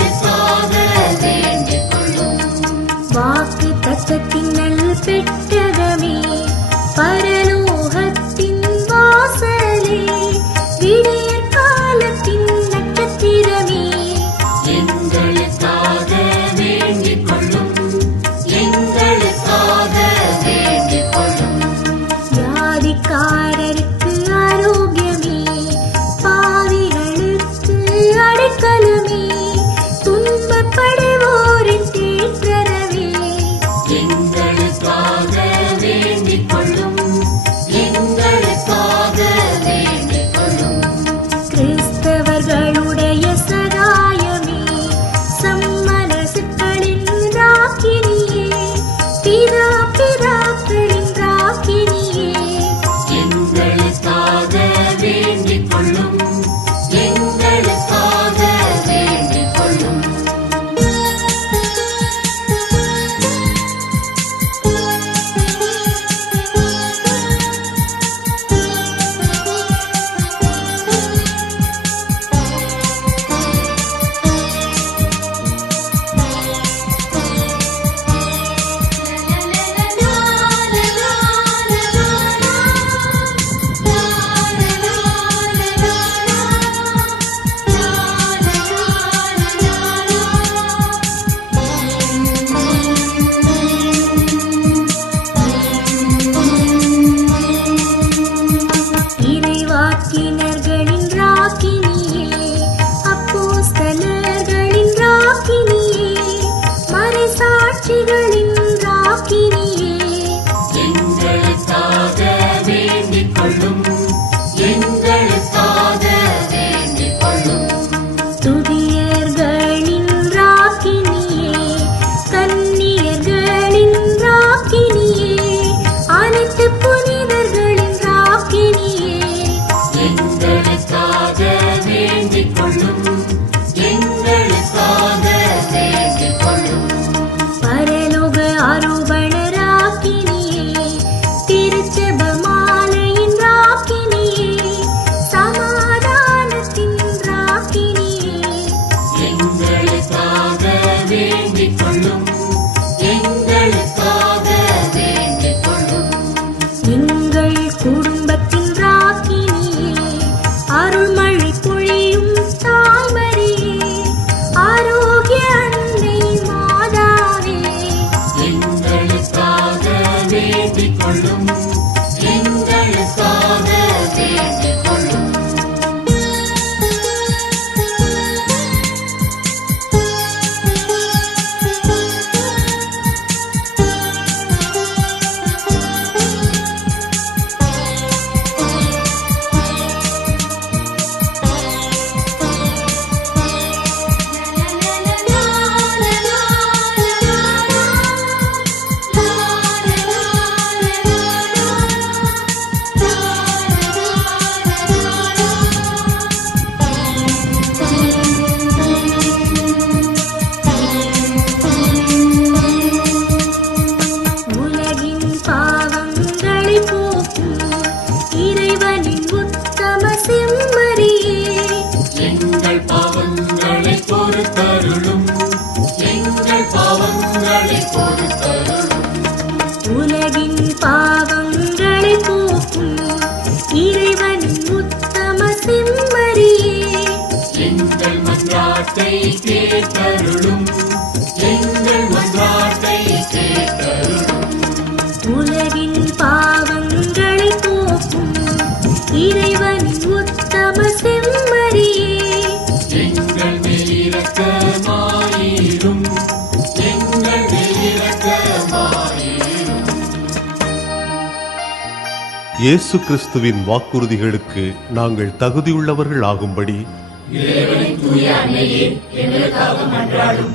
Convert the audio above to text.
எங்களுக்காக வேண்டிக் கொள்ளும். வாக்கு தத்தத்தின் நல் பெட்டகமே, பரலோகத்தின் வாசலே, விடியற் காலத்தின் நட்சத்திரமே, எங்களுக்காக வேண்டிக் கொள்ளும். எங்களுக்காக வேண்டிக் கொள்ளும். வியாதிக்காரருக்கு ஆரோக்கியமே, பாவிகளுக்கு அடைக்கலமே, துன்பப்படுவோரின் தேற்றரவே, எங்களுக்காக வேண்டிக் கொள்ளும். எங்களுக்காக வேண்டிக் கொள்ளும். கிறிஸ்தவர்களுடைய சகாயமே, சம்மனசுக்களின் ராக்கினியே, பிதா பிதாக்களின் ராக்கினியே, எங்களுக்காக வேண்டிக் கொள்ளும். எங்களுக்காக வேண்டிக் கொள்ளும். இறைவாக்கினர்களின் ராக்கினியே, அப்போஸ்தலர்களின் ராக்கினியே, மறைசாட்சிகளின் ராக்கினியே, எங்களுக்காக வேண்டிக் கொள்ளும். எங்களுக்காக வேண்டிக் கொள்ளும். துதியர்களின் ராக்கினியே, கன்னியர்களின் ராக்கினியே, அனைத்து புனிதர்களின் ராக்கினியே, எங்களுக்காக வேண்டிக் கொள்ளும். எங்களுக்காக வேண்டிக் கொள்ளும். பரலோக ஆரோபண ராக்கினியே, திருச்செப மாலையின் ராக்கினியே, சமாதானத்தின் ராக்கினியே, எங்களுக்காக வேண்டிக் கொள்ளும். எங்களுக்காக வேண்டிக் கொள்ளும். எங்கள் குடும்பத்தின் ராக்கினியே, அருள்மழை பொழியும் தாய்மரியே, ஆரோக்கிய அன்னை மாதாவே, எங்களுக்காக வேண்டிக் கொள்ளும். எங்களுக்காக வேண்டிக் கொள்ளும். உலகின் பாவங்களை போக்கும் இறைவனின் உத்தம செம்மறியே, எங்கள் பாவங்களை பொறுத்தருளும். எங்கள் பாவங்களை பொறுத்தருளும். உலகின் பாவங்களை போக்கும் இறைவனின் உத்தம செம்மறியே, எங்கள் மன்றாட்டை கேட்டருளும். எங்கள் மன்றாட்டை கேட்டருளும். உலகின் பாவங்களை போக்கும் இறைவனின் உத்தம செம்மறியே, எங்கள் மேல் இரக்கமாயிரும். எங்கள் மேல் இரக்கமாயிரும். இயேசு கிறிஸ்துவின் வாக்குறுதிகளுக்கு நாங்கள் தகுதியுள்ளவர்கள் ஆகும்படி இறைவனின் தூய அன்னையே, எங்களுக்காக மன்றாடும்.